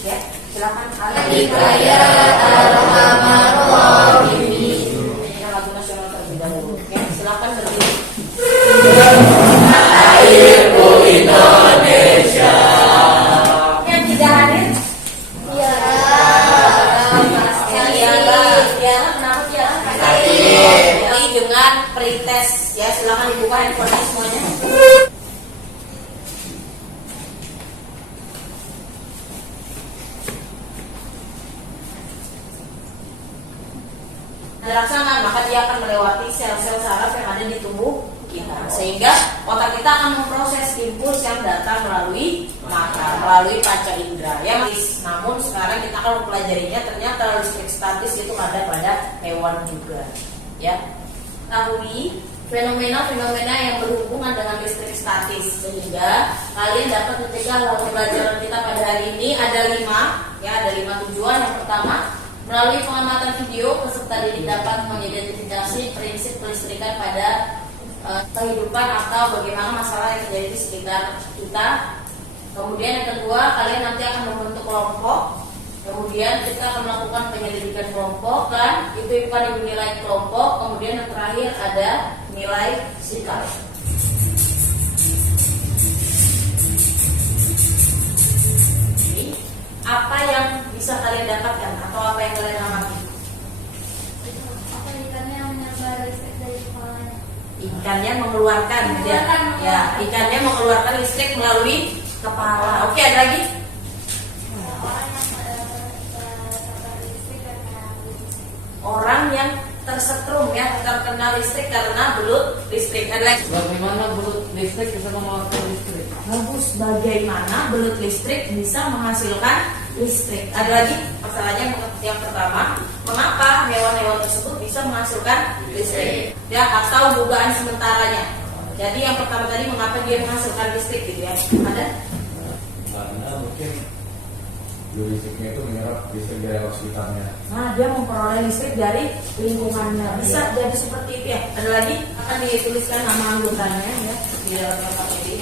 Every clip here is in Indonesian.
Ya, silakan. Alikaya arhamar rahimin. Ini lagu nasional terlebih dahulu. Ya, silakan berdiri. Airku Indonesia. Yang tidak hadir? Ya, Tiara, kenapa Tiara? Ini dengan pretest. Ya, silakan dibuka handphonenya semuanya. Dilaksanakan, maka dia akan melewati sel-sel saraf yang ada di tubuh kita, sehingga otak kita akan memproses impuls yang datang melalui mata, melalui panca indera. Ya, namun sekarang kita akan mempelajarinya, ternyata listrik statis itu ada pada hewan juga. Ya, ketahui fenomena-fenomena yang berhubungan dengan listrik statis, sehingga kalian dapat mencegah pembelajaran kita pada hari ini. Ada 5 tujuan. Yang pertama, melalui pengamatan video, peserta didik dapat mengidentifikasi prinsip kelistrikan pada kehidupan atau bagaimana masalah yang terjadi di sekitar kita. Kemudian yang kedua, kalian nanti akan membentuk kelompok. Kemudian kita akan melakukan penyelidikan kelompok, dan itu akan dinilai kelompok. Kemudian yang terakhir ada nilai sikap. Apa yang bisa kalian dapatkan atau apa yang kalian amati? ikannya menyebar listrik dari kepalanya. Ikannya mengeluarkan, ikannya mengeluarkan listrik melalui kepala. Oke, ada lagi? Orang yang tersetrum, ya, terkena listrik karena belut listrik. Ada lagi? Bagaimana belut listrik bisa mengeluarkan listrik? Bagus, bagaimana belut listrik bisa menghasilkan listrik. Ada lagi? Masalahnya yang pertama, mengapa hewan-hewan tersebut bisa menghasilkan listrik? Ya, atau dugaan sementaranya. Jadi yang pertama tadi, mengapa dia menghasilkan listrik gitu ya? Ada? Karena mungkin listriknya itu menyerap listrik dari sekitarnya. Nah, dia memperoleh listrik dari lingkungannya. Bisa jadi seperti itu ya. Ada lagi? Akan dituliskan nama anggotanya ya di dalam tempat ini.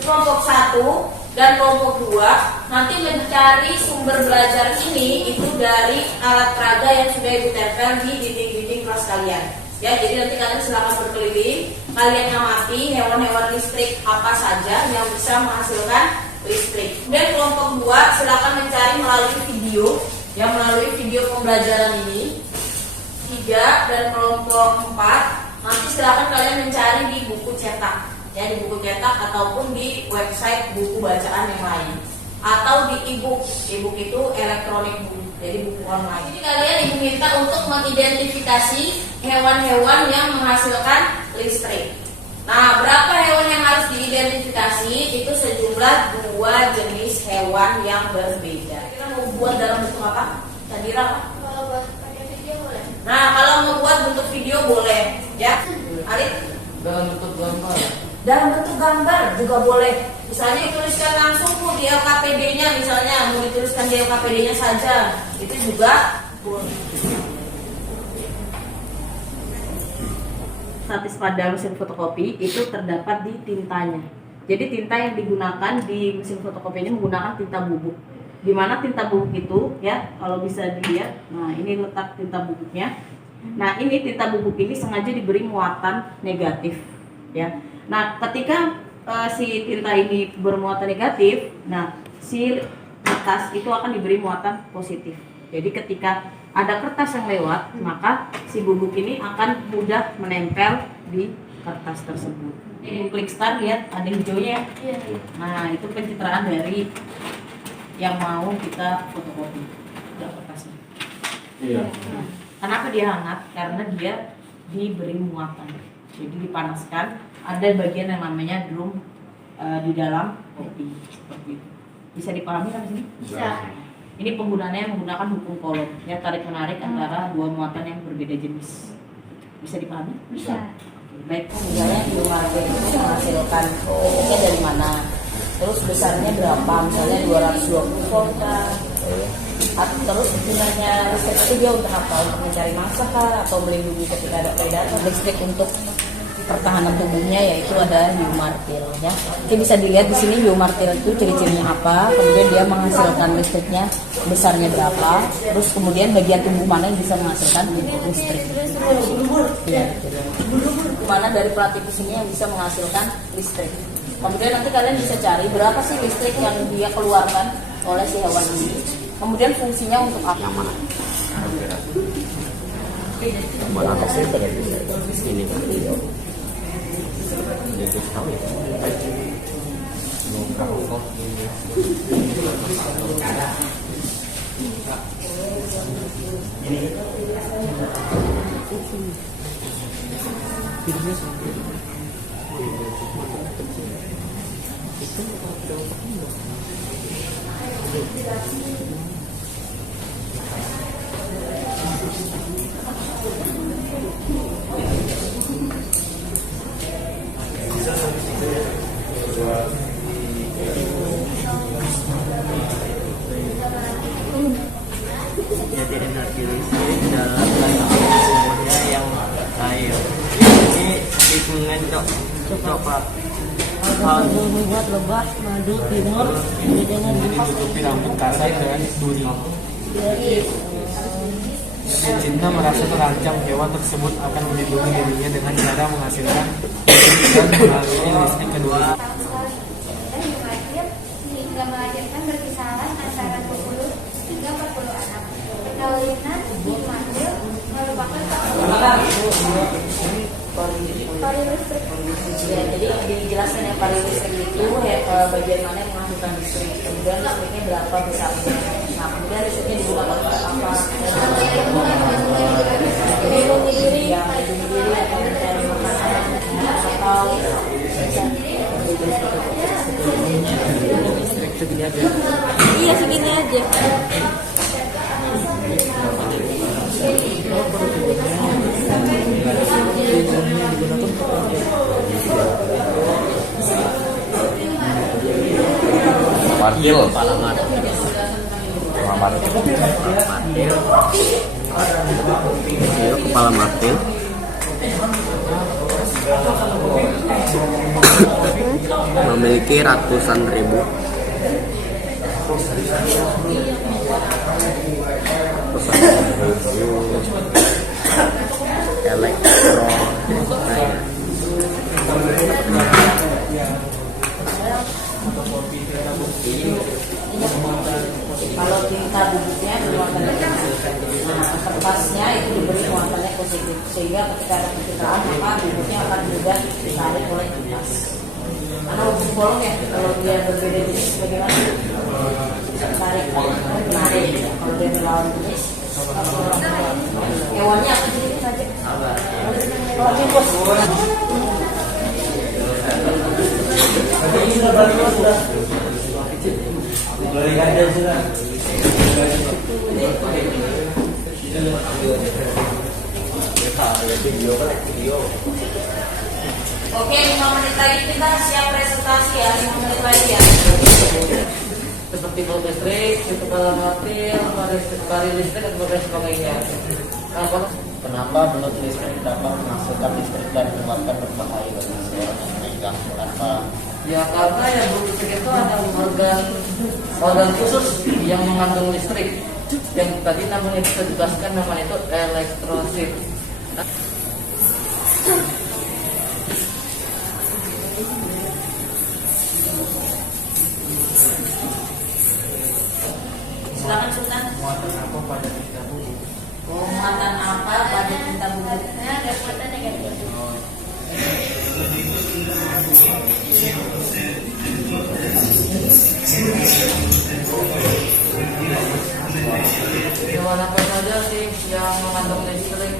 Kelompok 1 dan kelompok 2 nanti mencari sumber belajar ini itu dari alat peraga yang sudah ibu tempel di dinding-dinding kelas kalian. Ya, jadi nanti kalian silakan berkeliling, kalian amati hewan-hewan listrik apa saja yang bisa menghasilkan listrik. Dan kelompok 2 silakan mencari melalui video, ya, melalui video pembelajaran ini. 3 dan kelompok 4 nanti silakan kalian mencari di buku cetak. Ya, di buku cetak ataupun di website buku bacaan yang lain, atau di e-book. E-book itu elektronik book, jadi buku online. Jadi kalian diminta untuk mengidentifikasi hewan-hewan yang menghasilkan listrik. Nah, berapa hewan yang harus diidentifikasi? Itu sejumlah 2 jenis hewan yang berbeda. Kita mau buat dalam bentuk apa? Tadira apa? Kalau buat pakai video boleh. Nah, kalau mau buat bentuk video boleh, ya. Alif? Dalam bentuk gambar. Dalam bentuk gambar juga boleh. Misalnya dituliskan langsung di LKPD-nya, misalnya mau dituliskan di LKPD-nya saja, itu juga boleh. Statis pada mesin fotokopi itu terdapat di tintanya. Jadi tinta yang digunakan di mesin fotokopi ini menggunakan tinta bubuk. Di mana tinta bubuk itu, ya, kalau bisa dilihat, nah ini letak tinta bubuknya. Nah, ini tinta bubuk ini sengaja diberi muatan negatif, ya. Nah, ketika si tinta ini bermuatan negatif, nah si kertas itu akan diberi muatan positif. Jadi ketika ada kertas yang lewat, maka si bubuk ini akan mudah menempel di kertas tersebut. Ini klik start, lihat ada hijaunya. Iya. Nah, itu pencitraan dari yang mau kita fotokopi kertasnya. Iya. Nah, kenapa dia hangat? Karena dia diberi muatan. Jadi dipanaskan. Ada bagian yang namanya drum di dalam kopi, seperti itu. Bisa dipahami kan sini? Bisa. Ini penggunaannya menggunakan hukum Coulomb, ya, tarik menarik antara 2 muatan yang berbeda jenis. Bisa dipahami? Bisa. Baik, misalnya di rumah itu menghasilkan pupuknya dari mana? Terus besarnya berapa? Misalnya 220 volt kan? Terus gunanya listrik itu dia untuk apa? Untuk mencari mangsa kah? Atau melindungi ketika ada predator? Listrik untuk pertahanan tubuhnya yaitu ada hiu martil ya. Oke, bisa dilihat di sini hiu martil itu ciri-cirinya apa, kemudian dia menghasilkan listriknya besarnya berapa, terus kemudian bagian tubuh mana yang bisa menghasilkan listrik. Ya, mana dari platipus ini yang bisa menghasilkan listrik. Kemudian nanti kalian bisa cari berapa sih listrik yang dia keluarkan oleh si hewan ini. Kemudian fungsinya untuk apa? Ini jadi energi listrik dalam sumbernya yang air. Ini hitungan coklat. Membuat lebah, madu, timur, dengan Ditutupi rambut kasar dan duri. Cinta merasa terancam, hewan tersebut akan melindungi dirinya dengan cara menghasilkan dan mengaliri listrik ke duri. Tahun sekali. Dan hiu martil hingga melahirkan berkisaran antara 20 hingga 40 anak. Perkawinan hiu martil merupakan pari listrik. Ya, jadi dijelaskan yang paling listrik itu bagian mana yang menghasilkan listrik, kemudian listriknya berapa besarnya. Nah, kemudian listriknya digunakan untuk apa? Melindungi diri, ya, melindungi diri atau mencari makanan atau Listrik segini aja. iya segini aja. Martil. Kepala martil. Kepala martil. Memiliki ratusan ribu elektron. Kalau tingkat bubuknya muatannya kertasnya itu diberi muatannya positif, sehingga ketika ada pencitraan maka bubuknya akan mudah ditarik oleh kertas. Karena bubuk bolong ya, kalau dia berbeda jenis bagaimana? Tarik, menarik. Kalau dia melawan jenis, hewannya akan jadi saja. Kalau tikus. Oke, 5 menit lagi kita siap presentasi ya, 5 menit lagi ya. Seperti bau listrik, kepala martil, pari listrik dan sebagainya. Kenapa belut listrik dapat menghasilkan listrik dan menyebabkan berbahaya bagi seorang yang memegang? Kenapa? Ya karena yang belut listrik itu ada organ khusus yang mengandung listrik. Yang tadi namanya bisa dijelaskan namanya itu elektrosit. Silakan Sultan. Muatan apa pada tinta bubuk? Muatan apa pada tinta bubuk? ada muatan negatif. Hewan apa saja sih yang mengandung listrik?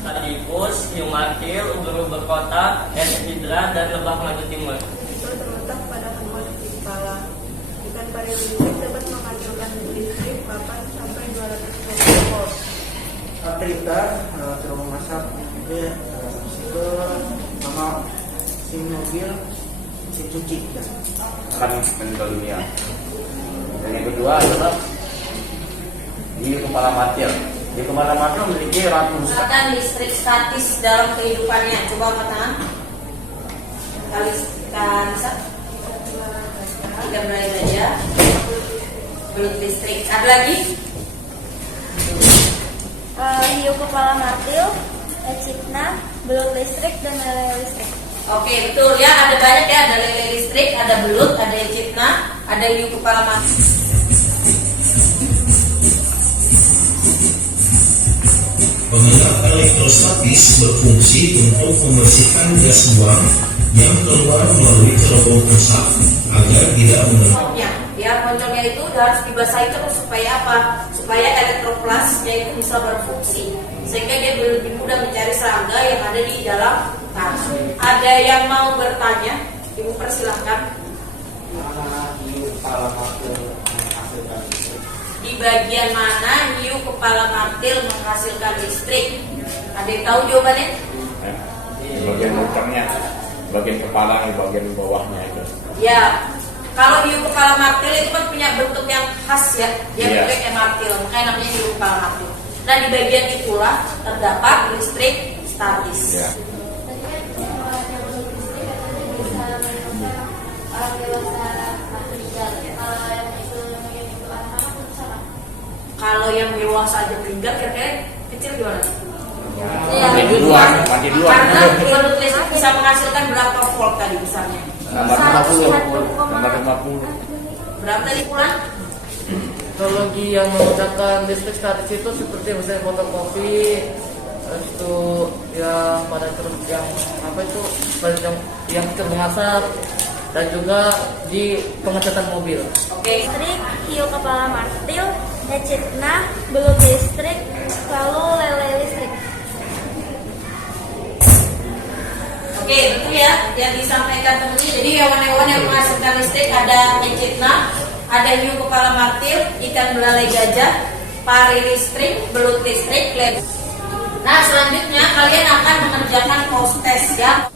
Tikus, hiu martil, ubur-ubur kotak, hidra, dan lebah madu timur. Itu terletak pada hewan kepala. Ikan pari listrik dapat menghasilkan listrik 8 sampai 200 volt. Cerita terlalu masak itu sama sim mobil, sim cuci. Akan meninggal dunia. Dan yang kedua adalah Hiu kepala martil. Hiu kepala martil memiliki ratusan Misalkan listrik statis dalam kehidupannya. Coba angkat tangan. Kalikan bisa. Ikan belalai gajah. Belut listrik. Ada lagi? Hiu kepala martil, echidna, belut listrik, dan lele listrik. Oke, betul ya. Ada banyak ya. Ada lele listrik, ada belut, ada echidna, ada hiu kepala martil. Pengendap elektrostatis berfungsi untuk membersihkan gas buang yang keluar melalui cerobong asap agar tidak Poncongnya, ya poncongnya itu harus dibasahi terus supaya apa? Supaya elektroplasnya itu bisa berfungsi sehingga dia lebih mudah mencari serangga yang ada di dalam tanah. Ada yang mau bertanya? Ibu persilahkan. Hiu kepala martil menghasilkan listrik. Di bagian mana hiu kepala martil menghasilkan listrik? Ada yang tahu jawabannya? di bagian motornya, bagian kepala, di bagian bawahnya itu. Ya, kalau hiu kepala martil itu kan punya bentuk yang khas ya, dia Iya. bentuknya kayak martil, makanya namanya hiu kepala martil. Nah di bagian itulah terdapat listrik statis. Ya. Tadi kan kalau ada belut listrik katanya bisa menyebabkan orang dewasa meninggal. Kalau yang itu anak-anak itu sama. Kalau yang dewasa aja meninggal, kira-kira kecil gimana? Mati duluan. Karena belut listrik bisa menghasilkan berapa volt tadi besarnya? Nomor 50. Nomor 50. Berapa tadi pulang? Teknologi yang menggunakan listrik statis itu seperti misalnya fotokopi, terus itu yang pada yang apa itu yang termasuk dan juga di pengecatan mobil. Oke. Listrik, hiu kepala martil, echidna, belut listrik, lalu lele listrik. Oke, betul ya yang disampaikan temennya. Jadi hewan-hewan yang menghasilkan listrik ada echidna, ada hiu kepala martil, ikan belalai gajah, pari listrik, belut listrik, led. Nah, selanjutnya kalian akan mengerjakan post test ya.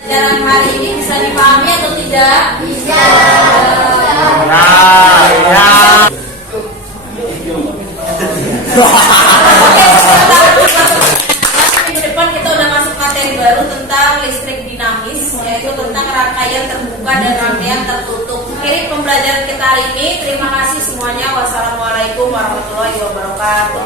Pelajaran hari ini bisa dipahami atau tidak? Bisa. Minggu depan kita udah masuk materi baru tentang listrik dinamis, yaitu tentang rangkaian terbuka dan rangkaian tertutup. Akhiri pembelajaran kita hari ini. Terima kasih semuanya. Wassalamualaikum warahmatullahi wabarakatuh.